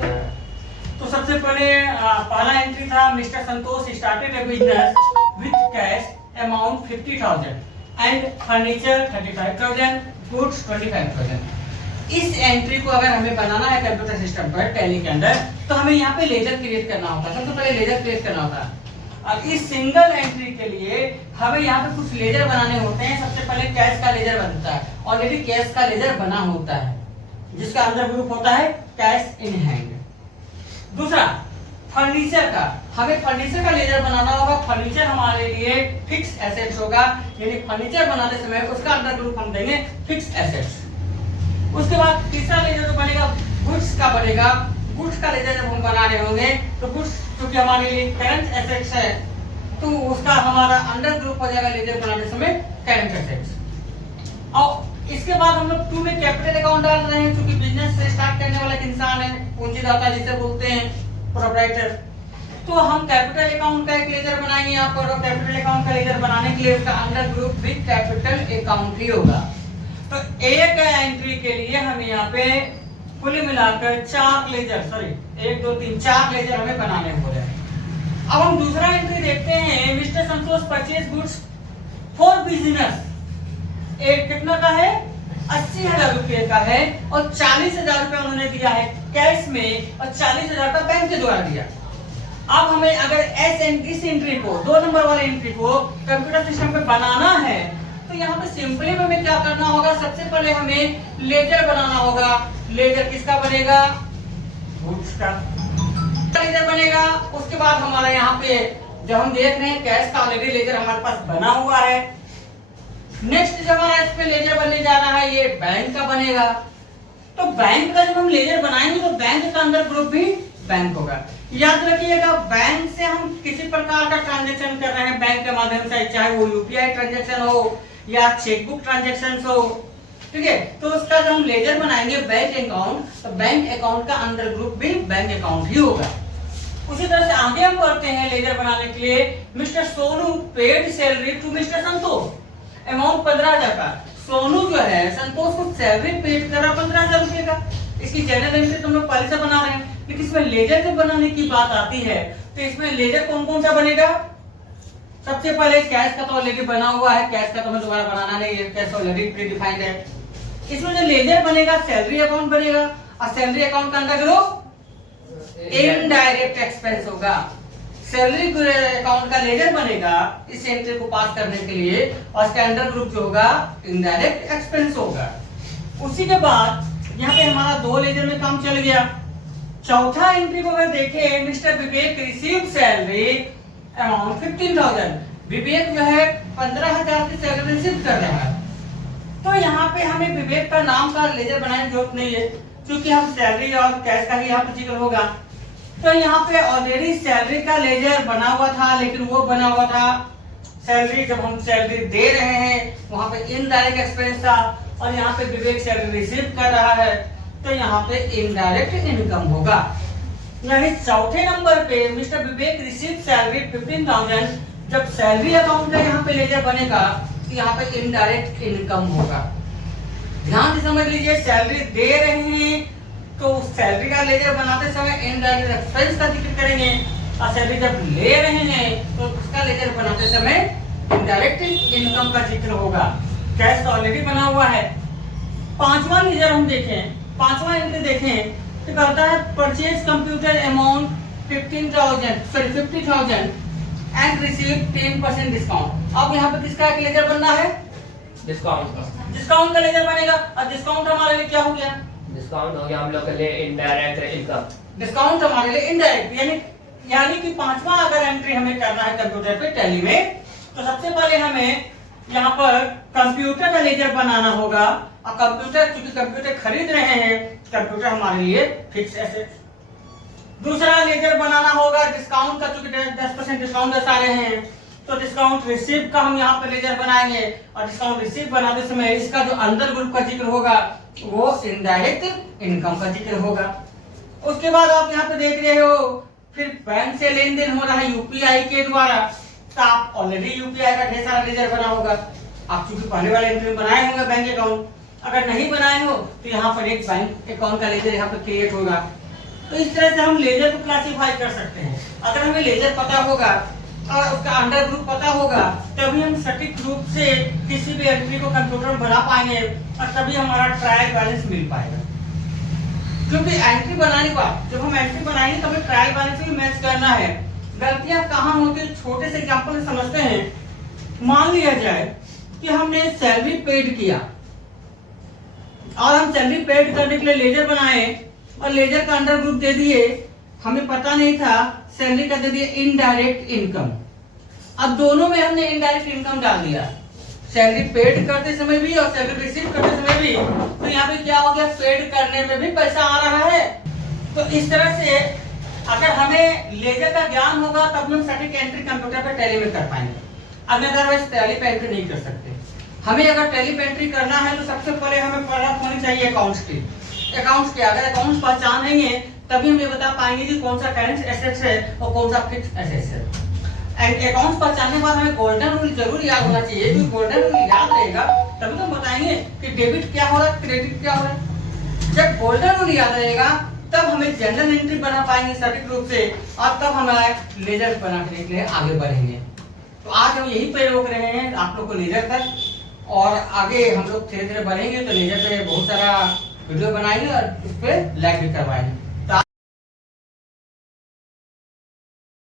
बताते हैं। तो सबसे पहले पहला एंट्री था, mister Santosh started A business with cash amount 50,000 and furniture 35,000, goods 25,000। इस एंट्री को अगर हमें बनाना है कंप्यूटर सिस्टम पर टैली के अंदर, तो हमें यहाँ पे लेजर क्रिएट करना होता है। सबसे पहले लेजर क्रिएट करना होता है और इस सिंगल एंट्री के लिए हमें यहाँ पे कुछ लेजर बनाने होते हैं। सबसे पहले कैश का लेजर बनता है, ऑलरेडी कैश का लेजर बना होता है जिसका अंदर ग्रुप होता है कैश इन हैंड। दूसरा फर्नीचर का, हमें फर्नीचर का लेजर बनाना होगा। फर्नीचर हमारे लिए फिक्स एसेट्स होगा, यानी फर्नीचर बनाने समय उसका अंदर ग्रुप हम देंगे फिक्स एसेट्स। उसके बाद तीसरा लेजर जो बनेगा गुड्स का बनेगा। गुड्स का लेजर जब हम बना रहे होंगे तो गुड्स क्योंकि हमारे लिए करंट एसेट्स है तो उसका हमारा अंडर ग्रुप हो जाएगा लेजर बनाने समय करंट एसेट्स। और इसके बाद हम लोग 2 में कैपिटल अकाउंट डाल रहे हैं, क्योंकि बिजनेस से स्टार्ट करने वाला एक इंसान है, पूंजीदाता जिसे बोलते हैं, प्रोप्राइटर। तो हम कैपिटल अकाउंट का एक लेजर बनाएंगे यहाँ पर, और कैपिटल अकाउंट का लेजर बनाने के लिए उसका अंडर ग्रुप भी कैपिटल अकाउंट ही होगा। तो एक एंट्री के लिए हम यहाँ पे कुल मिलाकर 4 लेजर, सॉरी 1 2 3 4 लेजर हमें बनाने हो रहे हैं। अब हम दूसरा एंट्री देखते हैं, mister Santosh purchase goods for business. एक कितना का है, 80,000 रुपए का है और 40,000 रुपए उन्होंने दिया है कैश में और 40,000 का बैंक के द्वारा दिया। अब हमें अगर इस एंट्री को 2 नंबर वाले एंट्री को कंप्यूटर सिस्टम पे बनाना है तो यहाँ पे सिंपली हमें क्या करना होगा, सबसे पहले हमें लेजर बनाना होगा। लेजर किसका बनेगा, गुड्स का लेजर बनेगा। उसके बाद हमारा यहाँ पे जब हम देख रहे हैं कैश का ऑलरेडी लेजर हमारे पास बना हुआ है। नेक्स्ट जो हमारा इस पे लेजर बनने जा रहा है ये बैंक का बनेगा। तो बैंक का जब हम लेजर बनाएंगे तो बैंक का अंदर ग्रुप भी बैंक होगा। याद रखिएगा, बैंक से हम किसी प्रकार का ट्रांजैक्शन कर रहे हैं बैंक के माध्यम से, चाहे वो यूपीआई ट्रांजैक्शन हो या चेकबुक ट्रांजैक्शन हो, ठीक है। तो उसका जब हम लेजर बनाएंगे बैंक अकाउंट, तो बैंक अकाउंट का अंडर ग्रुप भी बैंक अकाउंट ही होगा। उसी तरह से आगे हम बढ़ते हैं लेजर बनाने के लिए। Mister Sonu paid salary to mister Santosh amount 15,000 का। सोनू जो है संतोष को सैलरी पेड कर रहा 15,000 रुपए का। इसकी जनरल एंट्री तुम लोग पहले से बना रहे हैं, लेकिन इसमें लेजर जब बनाने की बात आती है तो इसमें लेजर कौन कौन सा बनेगा। सबसे पहले कैश का तो ऑलरेडी बना हुआ है, कैश का तो हमें दोबारा बनाना नहीं है, कैश ऑलरेडी प्री डिफाइंड है। इसमें जो लेजर बनेगा सैलरी अकाउंट बनेगा और सैलरी अकाउंट का अंदर ग्रुप इनडायरेक्ट एक्सपेंस होगा। सैलरी अकाउंट का लेजर बनेगा इस एंट्री को पास करने के लिए और इसके अंडर ग्रुप जो होगा इनडायरेक्ट एक्सपेंस होगा। उसी के बाद यहाँ पे हमारा 2 लेजर में काम चल गया। चौथा एंट्री को अगर देखें, मिस्टर विवेक रिसीव सैलरी अमाउंट 15,000। विवेक जो है 15,000 की सैलरी रिसीव कर रहा है। तो यहाँ पे हमें विवेक का नाम का लेजर बनाने की जरूरत नहीं है, क्योंकि हम सैलरी और कैश का ही यहाँ पे जिक्र होगा। तो यहाँ पे ऑलरेडी सैलरी का लेजर बना हुआ था, लेकिन वो बना हुआ था सैलरी, जब हम सैलरी दे रहे हैं वहां पे इनडायरेक्ट एक्सपेंस था, और यहाँ पे विवेक सैलरी रिसीव कर रहा है तो यहाँ पे इनडायरेक्ट इनकम होगा। यानी चौथे नंबर पे मिस्टर विवेक रिसीव सैलरी 15,000, जब सैलरी अकाउंट का यहाँ पे लेजर बनेगा तो यहाँ पे इनडायरेक्ट इनकम होगा। ध्यान से समझ लीजिए, सैलरी दे रहे हैं तो सैलरी का लेजर बनाते समय इनडायरेक्ट एक्सपेंस का जिक्र करेंगे, और सैलरी जब ले रहे हैं तो उसका लेजर बनाते समय इनडायरेक्ट इनकम का जिक्र होगा। कैश तो ऑलरेडी बना हुआ है। 5वां लेजर हम देखें, 5वां एंट्री देखें तो कहता है purchase computer amount 50,000 and receive 10% discount. अब यहाँ पे किसका एक लेजर बनना है, डिस्काउंट का लेजर बनेगा। और डिस्काउंट हमारे लिए क्या हो गया, डिस्काउंट हो गया हम लोग के लिए इनडायरेक्ट इनकम। डिस्काउंट हमारे लिए इनडायरेक्ट, यानी कि 5वां अगर एंट्री हमें करना है कंप्यूटर पे टैली में, तो सबसे पहले हमें यहाँ पर कंप्यूटर का लेजर बनाना होगा। और कंप्यूटर, क्योंकि कंप्यूटर खरीद रहे हैं, कंप्यूटर हमारे लिए फिक्स एसेट। दूसरा लेजर बनाना होगा डिस्काउंट का, क्योंकि 10% डिस्काउंट दर्शा रहे हैं तो डिस्काउंट रिसीव का हम यहाँ पे लेजर बनाएंगे। और डिस्काउंट रिसीव बनाते समय इसका जो अंदर ग्रुप का जिक्र होगा वो इनडायरेक्ट इनकम का जिक्र होगा। उसके बाद आप यहाँ पे देख रहे हो फिर बैंक से लेन देन हो रहा है यूपीआई के द्वारा, तो आप ऑलरेडी यूपीआई का ढेर सारा लेजर बना होगा। आप चूंकि पहले वाले एंट्री में बनाए होंगे बैंक अकाउंट, अगर नहीं बनाए हो तो यहाँ पर एक बैंक अकाउंट का लेजर यहाँ पर क्रिएट होगा। तो इस तरह से हम लेजर को क्लासिफाई कर सकते हैं। अगर हमें लेजर पता होगा और उसका अंडर ग्रुप पता होगा, तभी हम सटीक रूप से किसी भी एंट्री को कंप्यूटर में बना पाएंगे और तभी हमारा ट्रायल बैलेंस मिल पाएगा। क्योंकि एंट्री बनाने के बाद जब हम एंट्री बनाएंगे तभी ट्रायल बैलेंस भी मैच करना है। गलतियां कहाँ होती है, छोटे से एग्जांपल से समझते हैं। मान लिया जाए कि हमने सैलरी पेड किया और हम सैलरी पेड करने के लिए लेजर बनाए और लेजर का अंडर ग्रुप दे दिए, हमें पता नहीं था, सैलरी का दे दिया इनडायरेक्ट इनकम। अब दोनों में हमने इनडायरेक्ट इनकम डाल दिया, सैलरी पेड करते समय भी और सैलरी रिसीव करते समय भी। तो यहाँ पे क्या हो गया, पेड करने में भी पैसा आ रहा है। तो इस तरह से अगर हमें लेजर का ज्ञान होगा तब हम सटीक एंट्री कंप्यूटर पे टैली में कर पाएंगे। अदरवाइज टैली पे एंट्री नहीं कर सकते। हमें अगर टैली पे एंट्री करना है तो सबसे पहले हमें पता होनी चाहिए अकाउंट्स की। अकाउंट्स के अगर अकाउंट्स पहचानेंगे तभी हम ये बता पाएंगे कि कौन सा करेंट एसेट्स है और कौन सा फिक्स्ड एसेट्स है। एंड अकाउंट्स पहचानने के बाद हमें गोल्डन रूल जरूर याद होना चाहिए, क्योंकि गोल्डन रूल याद रहेगा तभी तो हम बताएंगे कि डेबिट क्या हो रहा है, क्रेडिट क्या हो रहा है। जब गोल्डन रूल याद रहेगा तब हमें जनरल एंट्री बना पाएंगे सटीक रूप से, और तब हमारे लेजर बनाने के लिए आगे बढ़ेंगे। तो आज हम यही पे रोक रहे हैं आप लोग को लेजर तक, और आगे हम लोग धीरे धीरे बढ़ेंगे तो लेजर पे बहुत सारा वीडियो बनाएंगे और उस पर लाइक भी करवाएंगे।